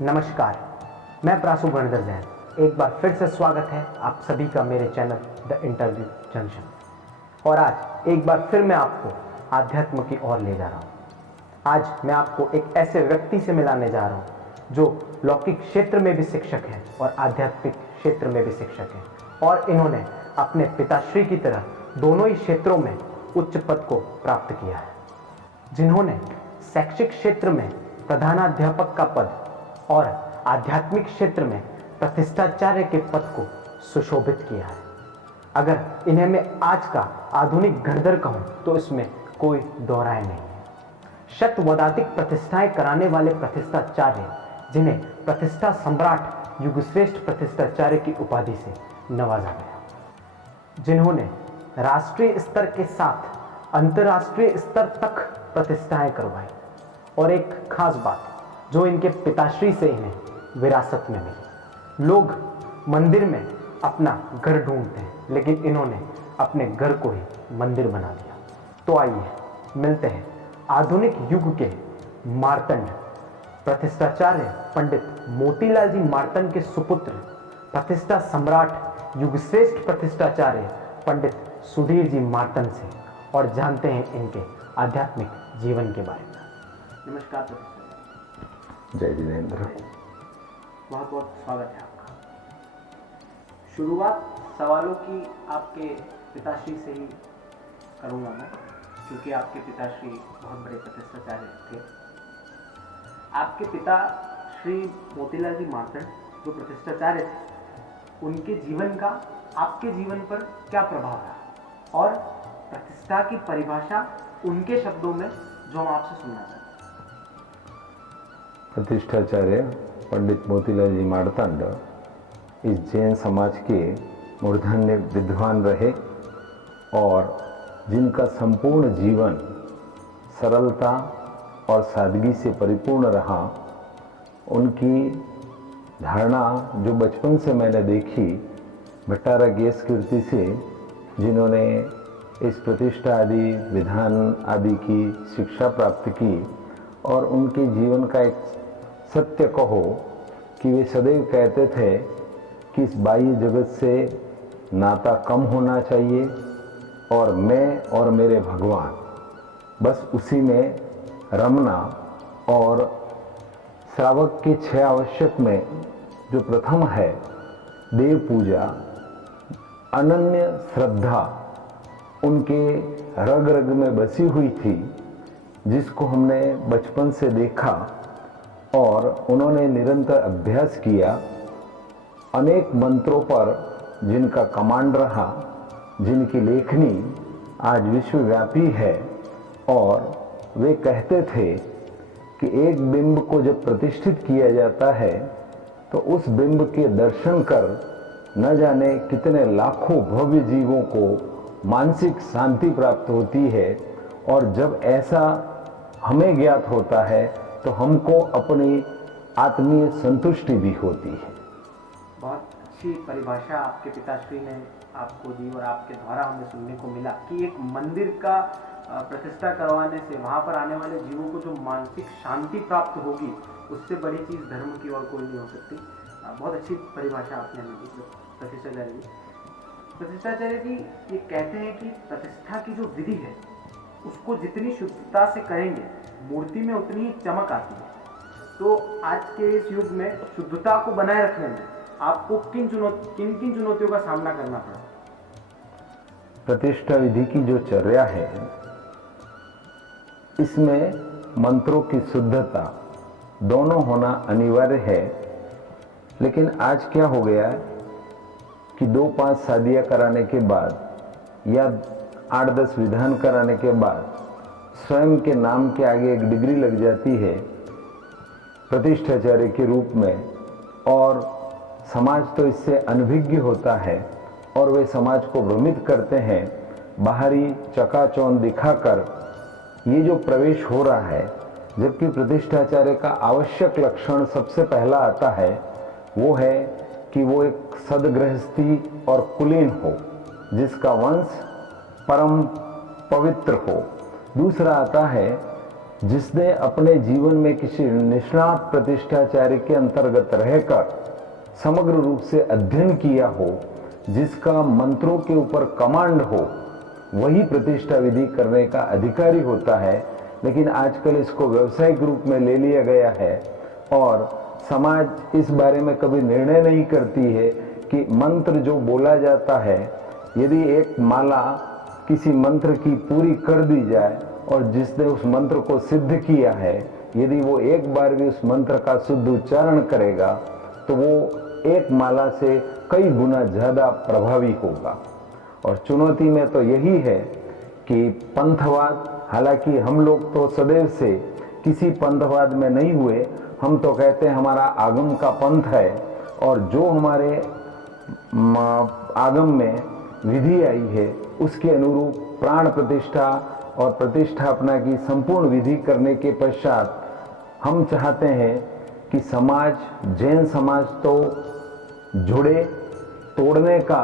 नमस्कार, मैं प्रासु गणधर जैन। एक बार फिर से स्वागत है आप सभी का मेरे चैनल द इंटरव्यू जंक्शन। और आज एक बार फिर मैं आपको आध्यात्म की ओर ले जा रहा हूँ। आज मैं आपको एक ऐसे व्यक्ति से मिलाने जा रहा हूँ जो लौकिक क्षेत्र में भी शिक्षक हैं और आध्यात्मिक क्षेत्र में भी शिक्षक हैं, और इन्होंने अपने पिताश्री की तरह दोनों ही क्षेत्रों में उच्च पद को प्राप्त किया है। जिन्होंने शैक्षिक क्षेत्र में प्रधानाध्यापक का पद और आध्यात्मिक क्षेत्र में प्रतिष्ठाचार्य के पद को सुशोभित किया है। अगर इन्हें मैं आज का आधुनिक गणधर कहूं तो इसमें कोई दो राय नहीं है। शतवदाधिक प्रतिष्ठाएं कराने वाले प्रतिष्ठाचार्य, जिन्हें प्रतिष्ठा सम्राट युगश्रेष्ठ प्रतिष्ठाचार्य की उपाधि से नवाजा गया, जिन्होंने राष्ट्रीय स्तर के साथ अंतर्राष्ट्रीय स्तर तक प्रतिष्ठाएं करवाई। और एक खास बात जो इनके पिताश्री से इन्हें विरासत में मिली, लोग मंदिर में अपना घर ढूंढते हैं, लेकिन इन्होंने अपने घर को ही मंदिर बना दिया। तो आइए मिलते हैं आधुनिक युग के मार्तंड प्रतिष्ठाचार्य पंडित मोतीलाल जी मार्तंड के सुपुत्र प्रतिष्ठा सम्राट युगश्रेष्ठ प्रतिष्ठाचार्य पंडित सुधीर जी मार्तंड से, और जानते हैं इनके आध्यात्मिक जीवन के बारे में। नमस्कार प्रोफेसर। जय जिनेन्द्र। बहुत बहुत स्वागत है आपका। शुरुआत सवालों की आपके पिताश्री से ही करूंगा मैं, क्योंकि आपके पिताश्री बहुत बड़े प्रतिष्ठाचार्य थे। आपके पिता श्री मोतीलाल जी मार्तंड जो प्रतिष्ठाचार्य थे, उनके जीवन का आपके जीवन पर क्या प्रभाव रहा, और प्रतिष्ठा की परिभाषा उनके शब्दों में जो हम आपसे सुनना चाहते हैं। प्रतिष्ठाचार्य पंडित मोतीलाल जी मार्तंड इस जैन समाज के मूर्धन्य विद्वान रहे, और जिनका संपूर्ण जीवन सरलता और सादगी से परिपूर्ण रहा। उनकी धारणा जो बचपन से मैंने देखी, भट्टारा गेस कीर्ति से, जिन्होंने इस प्रतिष्ठा आदि विधान आदि की शिक्षा प्राप्त की, और उनके जीवन का एक सत्य कहो कि वे सदैव कहते थे कि इस बाह्य जगत से नाता कम होना चाहिए, और मैं और मेरे भगवान बस उसी में रमना। और श्रावक के 6 आवश्यक में जो प्रथम है देव पूजा, अनन्य श्रद्धा उनके रग रग में बसी हुई थी, जिसको हमने बचपन से देखा और उन्होंने निरंतर अभ्यास किया। अनेक मंत्रों पर जिनका कमांड रहा, जिनकी लेखनी आज विश्वव्यापी है, और वे कहते थे कि एक बिंब को जब प्रतिष्ठित किया जाता है तो उस बिंब के दर्शन कर न जाने कितने लाखों भव्य जीवों को मानसिक शांति प्राप्त होती है, और जब ऐसा हमें ज्ञात होता है तो हमको अपनी आत्मीय संतुष्टि भी होती है। बहुत अच्छी परिभाषा आपके पिताश्री ने आपको दी, और आपके द्वारा हमें सुनने को मिला कि एक मंदिर का प्रतिष्ठा करवाने से वहाँ पर आने वाले जीवों को जो मानसिक शांति प्राप्त होगी, उससे बड़ी चीज़ धर्म की और कोई नहीं हो सकती। बहुत अच्छी परिभाषा आपने हमें दी प्रतिष्ठाचार्य जी। प्रतिष्ठाचार्य जी ये कहते हैं कि प्रतिष्ठा की जो विधि है उसको जितनी शुद्धता से करेंगे, मूर्ति में उतनी ही चमक आती है। तो आज के इस युग में शुद्धता को बनाए रखने में आपको किन किन चुनौतियों का सामना करना पड़ा? प्रतिष्ठा विधि की जो चर्या है, इसमें मंत्रों की शुद्धता दोनों होना अनिवार्य है। लेकिन आज क्या हो गया कि 2-5 शादियां कराने के बाद या 8-10 विधान कराने के बाद स्वयं के नाम के आगे एक डिग्री लग जाती है प्रतिष्ठाचार्य के रूप में, और समाज तो इससे अनभिज्ञ होता है, और वे समाज को भ्रमित करते हैं। बाहरी चकाचौंध दिखाकर ये जो प्रवेश हो रहा है, जबकि प्रतिष्ठाचार्य का आवश्यक लक्षण सबसे पहला आता है, वो है कि वो एक सदगृहस्थी और कुलीन हो, जिसका वंश परम पवित्र हो। दूसरा आता है जिसने अपने जीवन में किसी निष्णात प्रतिष्ठाचार्य के अंतर्गत रहकर समग्र रूप से अध्ययन किया हो, जिसका मंत्रों के ऊपर कमांड हो, वही प्रतिष्ठा विधि करने का अधिकारी होता है। लेकिन आजकल इसको व्यावसायिक रूप में ले लिया गया है और समाज इस बारे में कभी निर्णय नहीं करती है कि मंत्र जो बोला जाता है, यदि एक माला किसी मंत्र की पूरी कर दी जाए और जिसने उस मंत्र को सिद्ध किया है, यदि वो एक बार भी उस मंत्र का शुद्ध उच्चारण करेगा तो वो एक माला से कई गुना ज़्यादा प्रभावी होगा। और चुनौती में तो यही है कि पंथवाद, हालांकि हम लोग तो सदैव से किसी पंथवाद में नहीं हुए, हम तो कहते हैं हमारा आगम का पंथ है और जो हमारे आगम में विधि आई है उसके अनुरूप प्राण प्रतिष्ठा और प्रतिष्ठापना की संपूर्ण विधि करने के पश्चात हम चाहते हैं कि समाज, जैन समाज तो जुड़े, तोड़ने का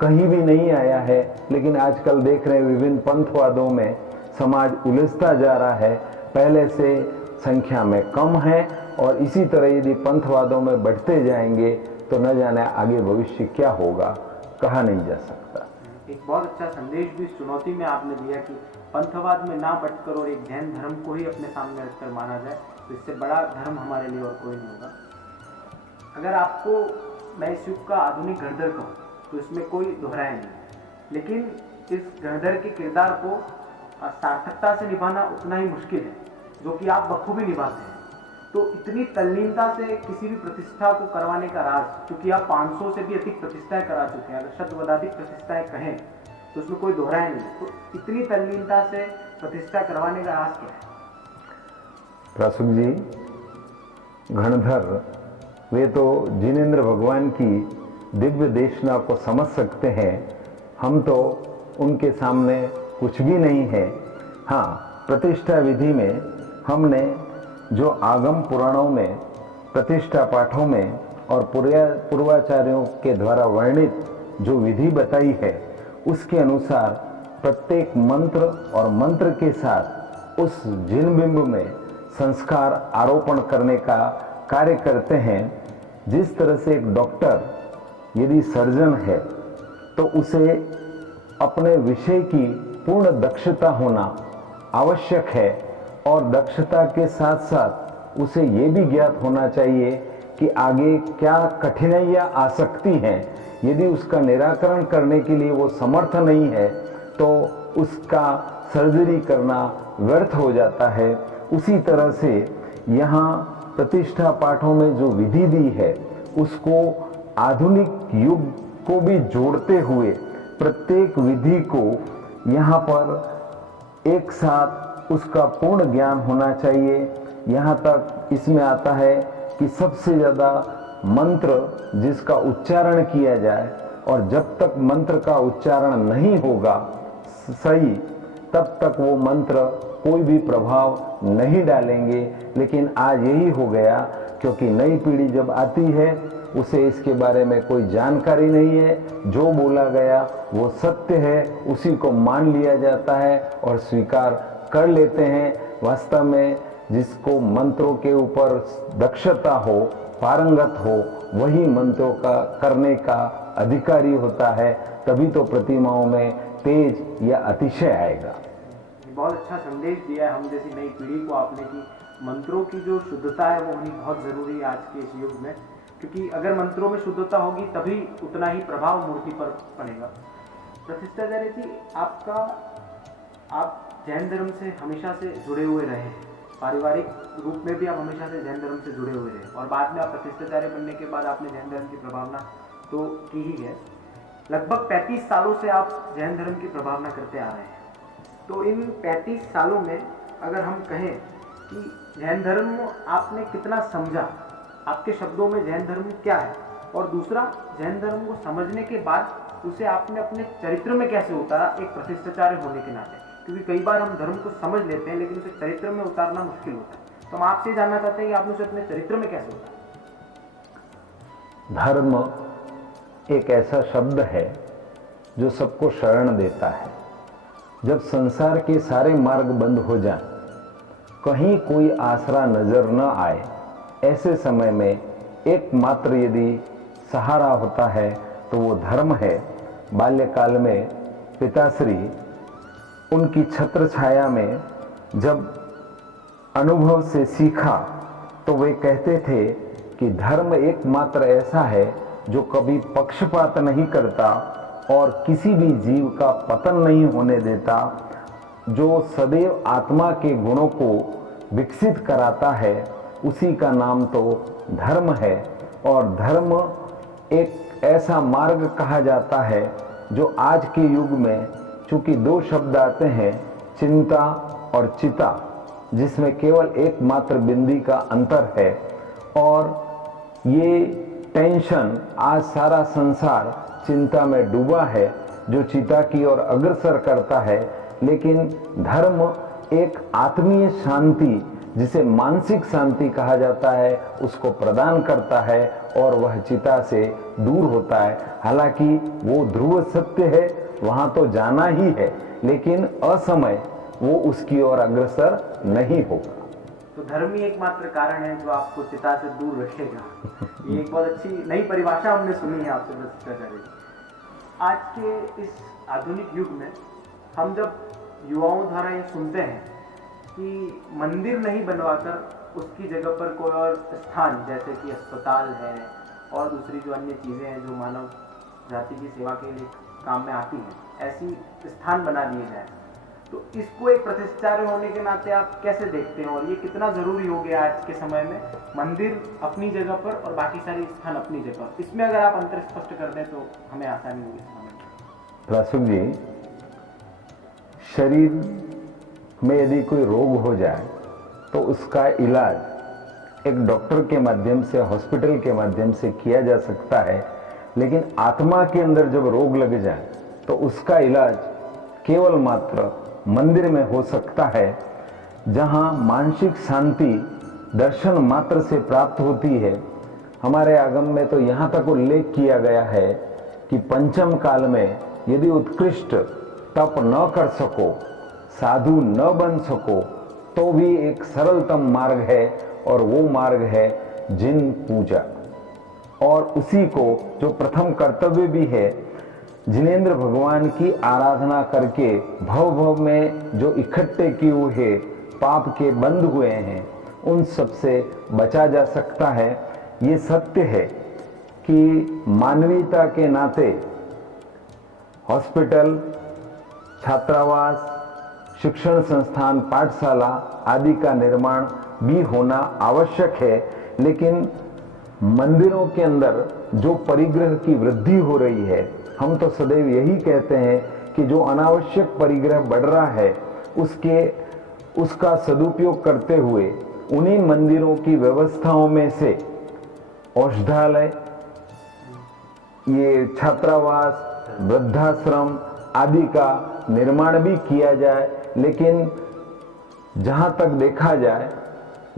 कहीं भी नहीं आया है। लेकिन आजकल देख रहे हैं विभिन्न पंथवादों में समाज उलझता जा रहा है, पहले से संख्या में कम है और इसी तरह यदि पंथवादों में बढ़ते जाएंगे तो न जाने आगे भविष्य क्या होगा, कहा नहीं जा सकता। एक बहुत अच्छा संदेश भी इस चुनौती में आपने दिया कि पंथवाद में ना बटकर और एक जैन धर्म को ही अपने सामने रखकर माना जाए, तो इससे बड़ा धर्म हमारे लिए और कोई नहीं होगा। अगर आपको मैं इस युग का आधुनिक गणधर कहूँ तो इसमें कोई दोहराया नहीं है, लेकिन इस गणधर के किरदार को सार्थकता से निभाना उतना ही मुश्किल है जो कि आप बखूबी निभाते हैं। तो इतनी तल्लीनता से किसी भी प्रतिष्ठा को करवाने का राज, क्योंकि आप 500 से भी अधिक प्रतिष्ठाएं करा चुके हैं, अगर शतवधाधिक प्रतिष्ठाएं कहें तो उसमें कोई दोहराया नहीं, तो इतनी तल्लीनता से प्रतिष्ठा करवाने का राज क्या है? प्रासुक जी, गणधर वे तो जिनेंद्र भगवान की दिव्य देशना को समझ सकते हैं, हम तो उनके सामने कुछ भी नहीं है। हाँ, प्रतिष्ठा विधि में हमने जो आगम पुराणों में, प्रतिष्ठा पाठों में और पूर्वाचार्यों के द्वारा वर्णित जो विधि बताई है, उसके अनुसार प्रत्येक मंत्र और मंत्र के साथ उस जिन बिंब में संस्कार आरोपण करने का कार्य करते हैं। जिस तरह से एक डॉक्टर यदि सर्जन है तो उसे अपने विषय की पूर्ण दक्षता होना आवश्यक है और दक्षता के साथ साथ उसे ये भी ज्ञात होना चाहिए कि आगे क्या कठिनाइयाँ आ सकती हैं। यदि उसका निराकरण करने के लिए वो समर्थ नहीं है तो उसका सर्जरी करना व्यर्थ हो जाता है। उसी तरह से यहाँ प्रतिष्ठा पाठों में जो विधि दी है उसको आधुनिक युग को भी जोड़ते हुए प्रत्येक विधि को यहाँ पर एक साथ उसका पूर्ण ज्ञान होना चाहिए। यहाँ तक इसमें आता है कि सबसे ज़्यादा मंत्र जिसका उच्चारण किया जाए, और जब तक मंत्र का उच्चारण नहीं होगा सही, तब तक वो मंत्र कोई भी प्रभाव नहीं डालेंगे। लेकिन आज यही हो गया, क्योंकि नई पीढ़ी जब आती है उसे इसके बारे में कोई जानकारी नहीं है, जो बोला गया वो सत्य है, उसी को मान लिया जाता है और स्वीकार कर लेते हैं। वास्तव में जिसको मंत्रों के ऊपर दक्षता हो, पारंगत हो, वही मंत्रों का करने का अधिकारी होता है, तभी तो प्रतिमाओं में तेज या अतिशय आएगा। बहुत अच्छा संदेश दिया है हम जैसी नई पीढ़ी को आपने कि मंत्रों की जो शुद्धता है वो होनी बहुत ज़रूरी है आज के इस युग में, क्योंकि अगर मंत्रों में शुद्धता होगी तभी उतना ही प्रभाव मूर्ति पर पड़ेगा। प्रतिष्ठाचार्य जी, आप जैन धर्म से हमेशा से जुड़े हुए रहे हैं, पारिवारिक रूप में भी आप हमेशा से जैन धर्म से जुड़े हुए रहे और बाद में आप प्रतिष्ठाचार्य बनने के बाद आपने जैन धर्म की प्रभावना तो की ही है। लगभग 35 सालों से आप जैन धर्म की प्रभावना करते आ रहे हैं। तो इन 35 सालों में अगर हम कहें कि जैन धर्म आपने कितना समझा, आपके शब्दों में जैन धर्म क्या है, और दूसरा जैन धर्म को समझने के बाद उसे आपने अपने चरित्र में कैसे उतारा एक प्रतिष्ठाचार्य होने के नाते, क्योंकि कई बार हम धर्म को समझ लेते हैं लेकिन उसे चरित्र में उतारना मुश्किल होता है। तो हम आपसे जानना चाहते हैं कि आपने उसे अपने चरित्र में कैसे उतारा। धर्म एक ऐसा शब्द है जो सबको शरण देता है। जब संसार के सारे मार्ग बंद हो जाएं कहीं कोई आसरा नजर न आए, ऐसे समय में एकमात्र यदि सहारा होता है तो वो धर्म है। बाल्यकाल में पिताश्री उनकी छत्र छाया में जब अनुभव से सीखा तो वे कहते थे कि धर्म एकमात्र ऐसा है जो कभी पक्षपात नहीं करता और किसी भी जीव का पतन नहीं होने देता, जो सदैव आत्मा के गुणों को विकसित कराता है, उसी का नाम तो धर्म है। और धर्म एक ऐसा मार्ग कहा जाता है जो आज के युग में, चूंकि दो शब्द आते हैं, चिंता और चिता, जिसमें केवल एकमात्र बिंदी का अंतर है, और ये टेंशन, आज सारा संसार चिंता में डूबा है जो चिता की ओर अग्रसर करता है। लेकिन धर्म एक आत्मीय शांति, जिसे मानसिक शांति कहा जाता है, उसको प्रदान करता है और वह चिता से दूर होता है। हालांकि वो ध्रुव सत्य है, वहां तो जाना ही है, लेकिन असमय वो उसकी ओर अग्रसर नहीं होगा। तो धर्म ही एकमात्र कारण है जो आपको चिता से दूर रखेगा। ये एक बहुत अच्छी नई परिभाषा हमने सुनी है आपसे भ्रष्टाचार्य। आज के इस आधुनिक युग में हम जब युवाओं द्वारा ये सुनते हैं कि मंदिर नहीं बनवाकर उसकी जगह पर कोई और स्थान, जैसे कि अस्पताल है और दूसरी जो अन्य चीज़ें हैं जो मानव जाति की सेवा के लिए काम में आती हैं, ऐसी स्थान बना दिए जाए, तो इसको एक प्रतिष्ठाचार्य होने के नाते आप कैसे देखते हैं और ये कितना ज़रूरी हो गया आज के समय में, मंदिर अपनी जगह पर और बाकी सारी स्थान अपनी जगह? इसमें अगर आप अंतर स्पष्ट कर दें तो हमें आसानी होगी समझने। रासुक जी, शरीर में यदि कोई रोग हो जाए तो उसका इलाज एक डॉक्टर के माध्यम से, हॉस्पिटल के माध्यम से किया जा सकता है, लेकिन आत्मा के अंदर जब रोग लग जाए तो उसका इलाज केवल मात्र मंदिर में हो सकता है, जहां मानसिक शांति दर्शन मात्र से प्राप्त होती है। हमारे आगम में तो यहाँ तक उल्लेख किया गया है कि पंचम काल में यदि उत्कृष्ट तप न कर सको, साधु न बन सको, तो भी एक सरलतम मार्ग है और वो मार्ग है जिन पूजा। और उसी को जो प्रथम कर्तव्य भी है, जिनेंद्र भगवान की आराधना करके भव भव में जो इकट्ठे किए हुए पाप के बंद हुए हैं, उन सब से बचा जा सकता है। ये सत्य है कि मानवीयता के नाते हॉस्पिटल, छात्रावास, शिक्षण संस्थान, पाठशाला आदि का निर्माण भी होना आवश्यक है, लेकिन मंदिरों के अंदर जो परिग्रह की वृद्धि हो रही है, हम तो सदैव यही कहते हैं कि जो अनावश्यक परिग्रह बढ़ रहा है उसका सदुपयोग करते हुए उन्हीं मंदिरों की व्यवस्थाओं में से औषधालय, ये छात्रावास, वृद्धाश्रम आदि का निर्माण भी किया जाए। लेकिन जहां तक देखा जाए,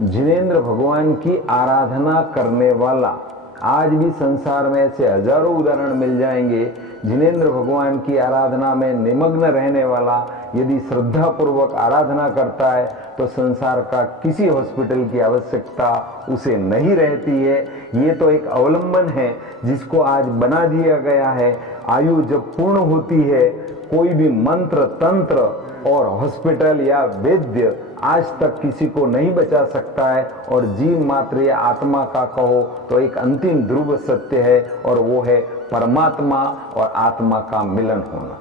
जिनेंद्र भगवान की आराधना करने वाला, आज भी संसार में ऐसे हजारों उदाहरण मिल जाएंगे, जिनेंद्र भगवान की आराधना में निमग्न रहने वाला यदि श्रद्धा पूर्वक आराधना करता है तो संसार का किसी हॉस्पिटल की आवश्यकता उसे नहीं रहती है। ये तो एक अवलंबन है जिसको आज बना दिया गया है। आयु जब पूर्ण होती है, कोई भी मंत्र, तंत्र और हॉस्पिटल या वैद्य आज तक किसी को नहीं बचा सकता है। और जीव मात्र या आत्मा का कहो तो एक अंतिम ध्रुव सत्य है, और वो है परमात्मा और आत्मा का मिलन होना।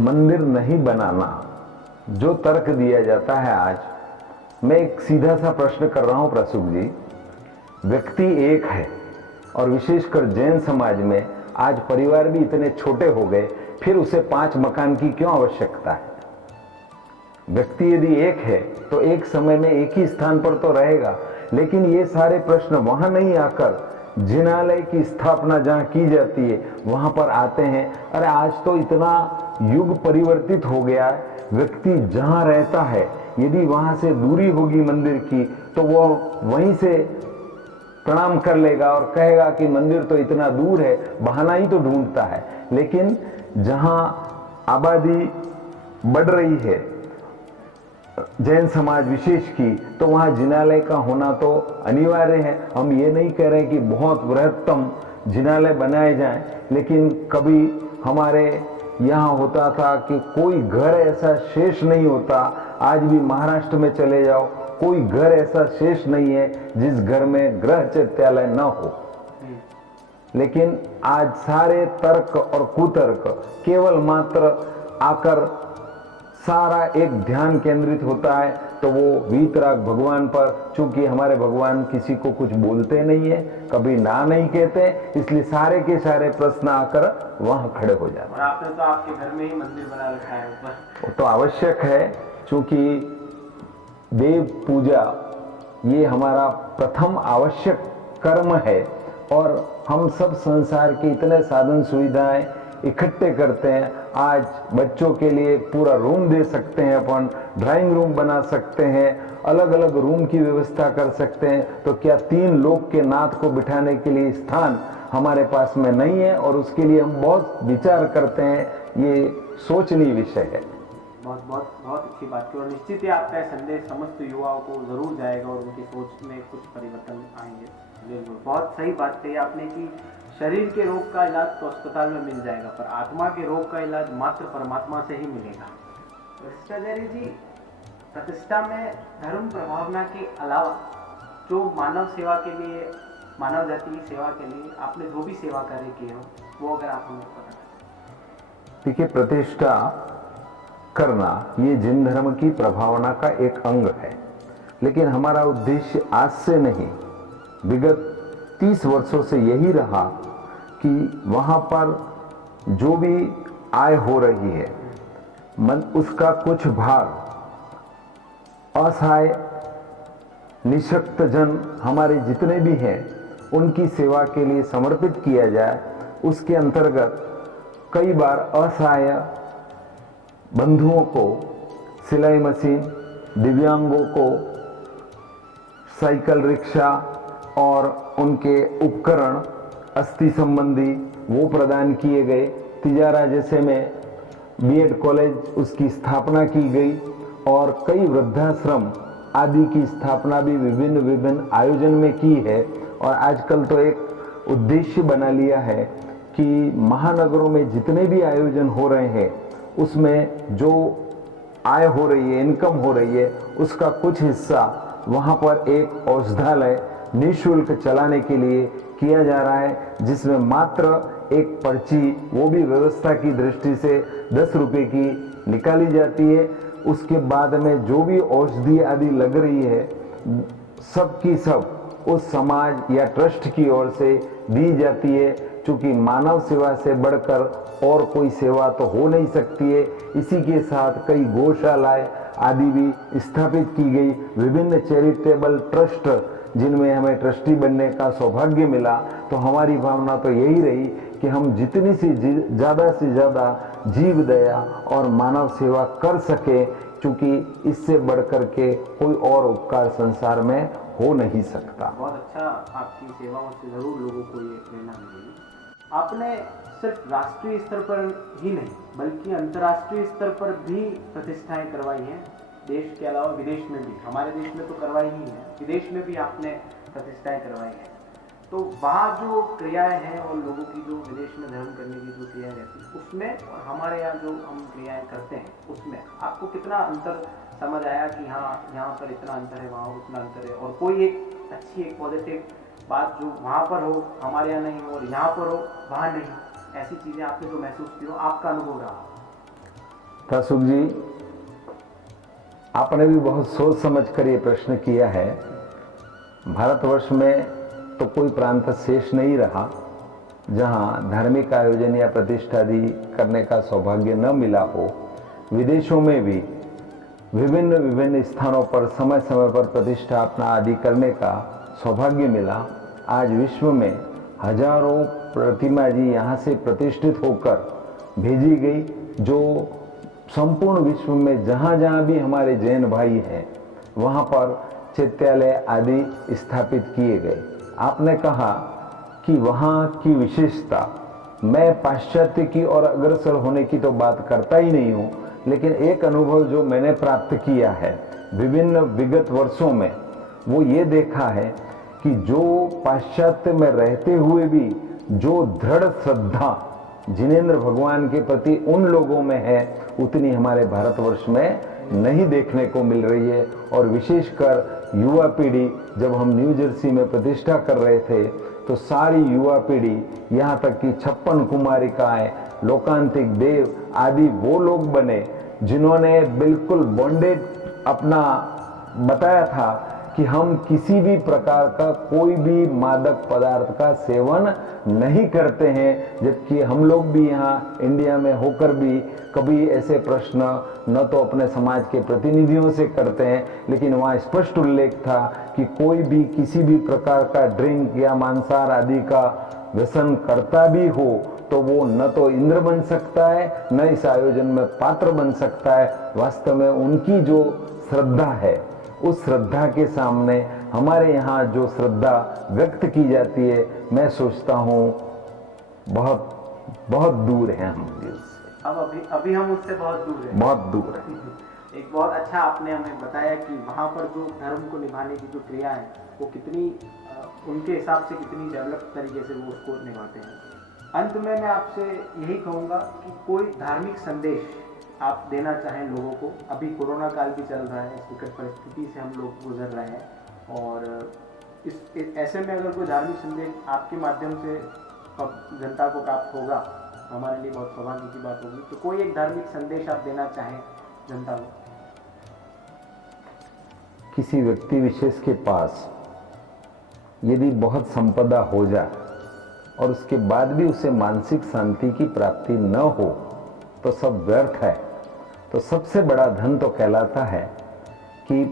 मंदिर नहीं बनाना जो तर्क दिया जाता है आज, मैं एक सीधा सा प्रश्न कर रहा हूं प्रसूक जी। व्यक्ति एक है, और विशेषकर जैन समाज में आज परिवार भी इतने छोटे हो गए, फिर उसे 5 मकान की क्यों आवश्यकता है? व्यक्ति यदि एक है तो एक समय में एक ही स्थान पर तो रहेगा। लेकिन ये सारे प्रश्न वहां नहीं आकर जिनालय की स्थापना जहां की जाती है वहां पर आते हैं। अरे आज तो इतना युग परिवर्तित हो गया है, व्यक्ति जहां रहता है यदि वहां से दूरी होगी मंदिर की तो वह वहीं से प्रणाम कर लेगा और कहेगा कि मंदिर तो इतना दूर है, बहाना ही तो ढूंढता है। लेकिन जहां आबादी बढ़ रही है, जैन समाज विशेष की, तो वहाँ जिनालय का होना तो अनिवार्य है। हम ये नहीं कह रहे कि बहुत बृहत्तम जिनालय बनाए जाएं, लेकिन कभी हमारे यहाँ होता था कि कोई घर ऐसा शेष नहीं होता। आज भी महाराष्ट्र में चले जाओ, कोई घर ऐसा शेष नहीं है जिस घर में गृह चैत्यालय न हो। लेकिन आज सारे तर्क और कुतर्क केवल मात्र आकर सारा एक ध्यान केंद्रित होता है, तो वो वीतराग भगवान पर। चूंकि हमारे भगवान किसी को कुछ बोलते नहीं है, कभी ना नहीं कहते, इसलिए सारे के सारे प्रश्न आकर वहां खड़े हो जाते हैं। और आपने तो आपके घर में ही मंदिर बना रखा है ऊपर। वो तो आवश्यक है, क्योंकि देव पूजा ये हमारा प्रथम आवश्यक कर्म है। और हम सब संसार के इतने साधन सुविधाएं इकट्ठे करते हैं। आज बच्चों के लिए पूरा रूम दे सकते हैं, अपन ड्राइंग रूम बना सकते हैं, अलग अलग रूम की व्यवस्था कर सकते हैं। तो क्या 3 लोक के नाथ को बिठाने के लिए स्थान हमारे पास में नहीं है? और उसके लिए हम बहुत विचार करते हैं। ये सोचनीय विषय है। बहुत बहुत बहुत अच्छी बात की, और निश्चित ही आपका संदेश समस्त युवाओं को जरूर जाएगा और उनकी सोच में कुछ परिवर्तन आएंगे। बिल्कुल, बहुत सही बात कही आपने कि शरीर के रोग का इलाज तो अस्पताल में मिल जाएगा, पर आत्मा के रोग का इलाज मात्र परमात्मा से ही मिलेगा। भ्रष्टाचार्य जी, प्रतिष्ठा में धर्म प्रभावना के अलावा जो मानव सेवा के लिए, मानव जाति की सेवा के लिए आपने जो भी सेवा कार्य किए हो, वो अगर आप हमें पता करें। देखिए, प्रतिष्ठा करना ये जिन धर्म की प्रभावना का एक अंग है, लेकिन हमारा उद्देश्य आज से नहीं, विगत 30 वर्षों से यही रहा कि वहाँ पर जो भी आय हो रही है, उसका कुछ भाग असहाय निशक्त जन हमारे जितने भी हैं उनकी सेवा के लिए समर्पित किया जाए। उसके अंतर्गत कई बार असहाय बंधुओं को सिलाई मशीन, दिव्यांगों को साइकिल रिक्शा और उनके उपकरण अस्थि संबंधी वो प्रदान किए गए। तिजारा जैसे में बीएड कॉलेज उसकी स्थापना की गई और कई वृद्धाश्रम आदि की स्थापना भी विभिन्न विभिन्न आयोजन में की है। और आजकल तो एक उद्देश्य बना लिया है कि महानगरों में जितने भी आयोजन हो रहे हैं उसमें जो आय हो रही है, इनकम हो रही है, उसका कुछ हिस्सा वहाँ पर एक औषधालय निःशुल्क चलाने के लिए किया जा रहा है, जिसमें मात्र एक पर्ची, वो भी व्यवस्था की दृष्टि से 10 रुपए की निकाली जाती है। उसके बाद में जो भी औषधि आदि लग रही है, सब की सब उस समाज या ट्रस्ट की ओर से दी जाती है। चूंकि मानव सेवा से बढ़कर और कोई सेवा तो हो नहीं सकती है। इसी के साथ कई गौशालाएं आदि भी स्थापित की गई, विभिन्न चैरिटेबल ट्रस्ट जिनमें हमें ट्रस्टी बनने का सौभाग्य मिला। तो हमारी भावना तो यही रही कि हम जितनी सी ज़्यादा से ज़्यादा जीव दया और मानव सेवा कर सके, क्योंकि इससे बढ़कर के कोई और उपकार संसार में हो नहीं सकता। बहुत अच्छा, आपकी सेवाओं से जरूर लोगों को ये प्रेरणा मिलेगी। आपने सिर्फ राष्ट्रीय स्तर पर ही नहीं बल्कि अंतर्राष्ट्रीय स्तर पर भी प्रतिष्ठाएं करवाई हैं, देश के अलावा विदेश में भी। हमारे देश में तो करवाई ही है, विदेश में भी आपने प्रतिष्ठाएं करवाई हैं। तो वहाँ जो क्रियाएं हैं और लोगों की जो विदेश में धर्म करने की जो क्रियाएं रहती है उसमें और हमारे यहाँ जो हम क्रियाएं करते हैं उसमें आपको कितना अंतर समझ आया कि हाँ यहाँ पर इतना अंतर है, वहाँ उतना अंतर है, और कोई एक अच्छी एक पॉजिटिव बात जो वहाँ पर हो हमारे यहाँ नहीं हो और यहाँ पर हो वहाँ नहीं, ऐसी चीज़ें आपने जो महसूस की हो, आपका अनुभव रहा? तासुक जी, आपने भी बहुत सोच समझ कर ये प्रश्न किया है। भारतवर्ष में तो कोई प्रांत शेष नहीं रहा जहाँ धार्मिक आयोजन या प्रतिष्ठा आदि करने का सौभाग्य न मिला हो। विदेशों में भी विभिन्न विभिन्न स्थानों पर समय समय पर प्रतिष्ठापना आदि करने का सौभाग्य मिला। आज विश्व में हजारों प्रतिमा जी यहाँ से प्रतिष्ठित होकर भेजी गई, जो संपूर्ण विश्व में जहाँ जहाँ भी हमारे जैन भाई हैं वहाँ पर चैत्यालय आदि स्थापित किए गए। आपने कहा कि वहाँ की विशेषता, मैं पाश्चात्य की और अग्रसर होने की तो बात करता ही नहीं हूँ, लेकिन एक अनुभव जो मैंने प्राप्त किया है विभिन्न विगत वर्षों में, वो ये देखा है कि जो पाश्चात्य में रहते हुए भी जो दृढ़ श्रद्धा जिनेंद्र भगवान के प्रति उन लोगों में है, उतनी हमारे भारतवर्ष में नहीं देखने को मिल रही है। और विशेषकर युवा पीढ़ी, जब हम न्यू जर्सी में प्रतिष्ठा कर रहे थे तो सारी युवा पीढ़ी, यहाँ तक कि 56 कुमारिकाएं, लोकांतिक देव आदि वो लोग बने जिन्होंने बिल्कुल बॉन्डेड अपना बताया था कि हम किसी भी प्रकार का कोई भी मादक पदार्थ का सेवन नहीं करते हैं। जबकि हम लोग भी यहाँ इंडिया में होकर भी कभी ऐसे प्रश्न न तो अपने समाज के प्रतिनिधियों से करते हैं, लेकिन वहाँ स्पष्ट उल्लेख था कि कोई भी किसी भी प्रकार का ड्रिंक या मांसाहार आदि का व्यसन करता भी हो तो वो न तो इंद्र बन सकता है, न इस आयोजन में पात्र बन सकता है। वास्तव में उनकी जो श्रद्धा है, उस श्रद्धा के सामने हमारे यहाँ जो श्रद्धा व्यक्त की जाती है, मैं सोचता हूँ बहुत बहुत दूर हैं हम भी उससे। अब अभी हम उससे बहुत दूर हैं। बहुत दूर हैं। एक बहुत अच्छा आपने हमें बताया कि वहाँ पर जो धर्म को निभाने की जो क्रिया है वो कितनी उनके हिसाब से कितनी डेवलप तरीके से वो उसको निभाते हैं। अंत में मैं आपसे यही कहूँगा कि कोई धार्मिक संदेश आप देना चाहें लोगों को। अभी कोरोना काल भी चल रहा है, इस विकट परिस्थिति से हम लोग गुजर रहे हैं और इस ऐसे में अगर कोई धार्मिक संदेश आपके माध्यम से जनता को प्राप्त होगा तो हमारे लिए बहुत सौभाग्य की बात होगी। तो कोई एक धार्मिक संदेश आप देना चाहें जनता को। किसी व्यक्ति विशेष के पास यदि बहुत संपदा हो जाए और उसके बाद भी उसे मानसिक शांति की प्राप्ति न हो तो सब व्यर्थ है। तो सबसे बड़ा धन तो कहलाता है कि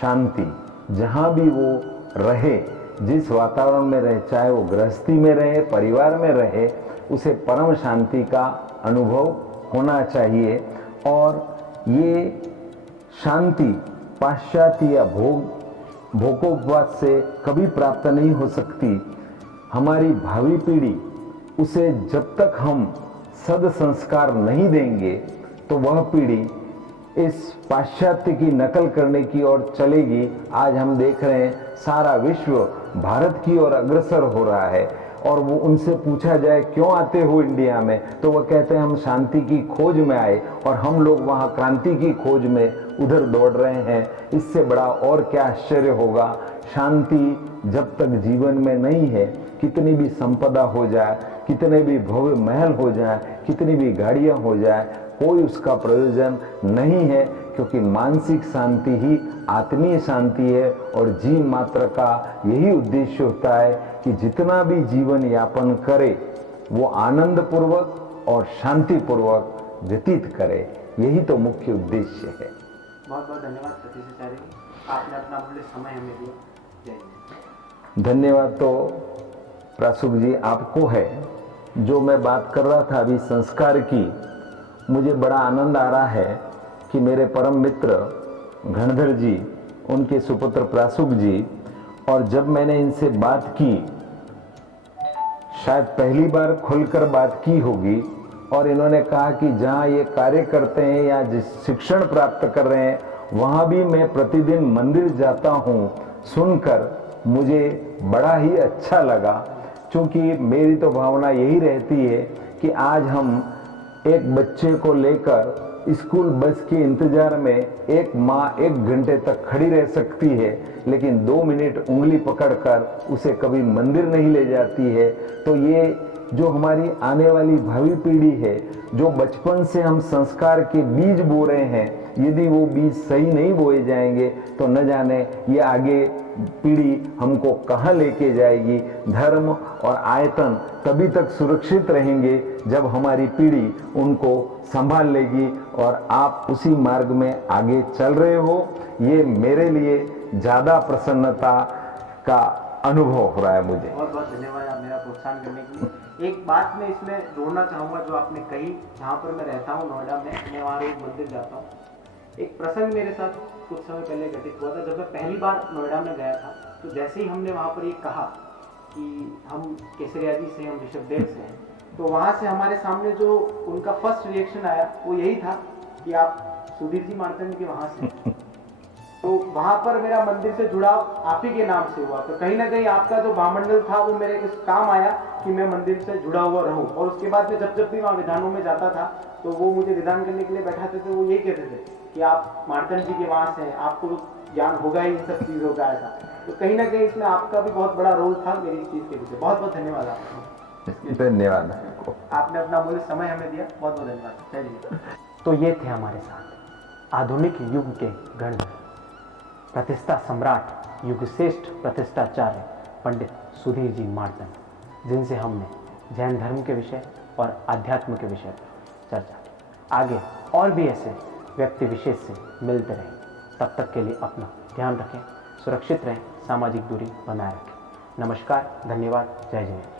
शांति, जहाँ भी वो रहे, जिस वातावरण में रहे, चाहे वो गृहस्थी में रहे, परिवार में रहे, उसे परम शांति का अनुभव होना चाहिए। और ये शांति पाश्चात्य या भोगोपवास से कभी प्राप्त नहीं हो सकती। हमारी भावी पीढ़ी उसे जब तक हम सद संस्कार नहीं देंगे तो वह पीढ़ी इस पाश्चात्य की नकल करने की ओर चलेगी। आज हम देख रहे हैं सारा विश्व भारत की ओर अग्रसर हो रहा है और वो उनसे पूछा जाए क्यों आते हो इंडिया में, तो वह कहते हैं हम शांति की खोज में आए, और हम लोग वहाँ क्रांति की खोज में उधर दौड़ रहे हैं। इससे बड़ा और क्या आश्चर्य होगा। शांति जब तक जीवन में नहीं है, कितनी भी संपदा हो जाए, कितने भी भव्य महल हो जाए, कितनी भी गाड़ियां हो जाए, कोई उसका प्रयोजन नहीं है, क्योंकि मानसिक शांति ही आत्मीय शांति है। और जीव मात्र का यही उद्देश्य होता है कि जितना भी जीवन यापन करे वो आनंद पूर्वक और शांति पूर्वक व्यतीत करे। यही तो मुख्य उद्देश्य है। बहुत बहुत धन्यवाद सतीश आचार्य, आपने अपना अमूल्य समय हमें दिया। जय हिंद। धन्यवाद तो प्रासुक जी आपको है। जो मैं बात कर रहा था अभी संस्कार की, मुझे बड़ा आनंद आ रहा है कि मेरे परम मित्र घनधर जी, उनके सुपुत्र प्रासुक जी, और जब मैंने इनसे बात की, शायद पहली बार खुलकर बात की होगी, और इन्होंने कहा कि जहाँ ये कार्य करते हैं या जिस शिक्षण प्राप्त कर रहे हैं वहाँ भी मैं प्रतिदिन मंदिर जाता हूँ। सुनकर मुझे बड़ा ही अच्छा लगा, क्योंकि मेरी तो भावना यही रहती है कि आज हम एक बच्चे को लेकर स्कूल बस के इंतजार में एक माँ 1 घंटे तक खड़ी रह सकती है, लेकिन 2 मिनट उंगली पकड़कर उसे कभी मंदिर नहीं ले जाती है। तो ये जो हमारी आने वाली भावी पीढ़ी है, जो बचपन से हम संस्कार के बीज बो रहे हैं, यदि वो बीज सही नहीं बोए जाएंगे तो न जाने ये आगे पीढ़ी हमको कहाँ लेके जाएगी। धर्म और आयतन तभी तक सुरक्षित रहेंगे जब हमारी पीढ़ी उनको संभाल लेगी, और आप उसी मार्ग में आगे चल रहे हो। ये मेरे लिए ज़्यादा प्रसन्नता का अनुभव हो रहा है मुझे। बहुत बहुत धन्यवाद आप मेरा प्रोत्साहन करने के लिए। एक बात मैं इसमें जोड़ना चाहूँगा जो आपने कही, जहाँ पर मैं रहता हूँ नोएडा में, मैं वहाँ रोज मंदिर जाता हूँ। एक प्रसंग मेरे साथ कुछ समय पहले घटित हुआ था। जब मैं पहली बार नोएडा में गया था, तो जैसे ही हमने वहाँ पर ये कहा कि हम केसरिया जी से, हम ऋषभदेव से हैं, तो वहाँ से हमारे सामने जो उनका फर्स्ट रिएक्शन आया वो यही था कि आप सुधीर जी मार्तंड के वहाँ से, तो वहाँ पर मेरा मंदिर से जुड़ाव आप ही के नाम से हुआ। तो कहीं ना कहीं आपका जो महामंडल था वो मेरे इस काम आया कि मैं मंदिर से जुड़ा हुआ रहूं। और उसके बाद में जब भी वहाँ विधानों में जाता था तो वो मुझे विधान करने के लिए बैठाते थे, वो यही कहते थे कि आप मार्तंड जी के वहाँ से हैं, आपको ज्ञान होगा ही इन सब चीज़ों का। ऐसा तो कहीं ना कहीं इसमें आपका भी बहुत बड़ा रोल था मेरी इस चीज़ के पीछे। बहुत बहुत धन्यवाद आपको। धन्यवाद। आपने अपना मूल्य समय हमें दिया, बहुत बहुत धन्यवाद। चलिए, तो ये थे हमारे साथ आधुनिक युग के गणधर, प्रतिष्ठा सम्राट, युगश्रेष्ठ प्रतिष्ठाचार्य पंडित सुधीर जी मार्तंड, जिनसे हमने जैन धर्म के विषय और आध्यात्म के विषय पर चर्चा की। आगे और भी ऐसे व्यक्ति विशेष से मिलते रहें। तब तक के लिए अपना ध्यान रखें, सुरक्षित रहें, सामाजिक दूरी बनाए रखें। नमस्कार, धन्यवाद, जय जिनेन्द्र।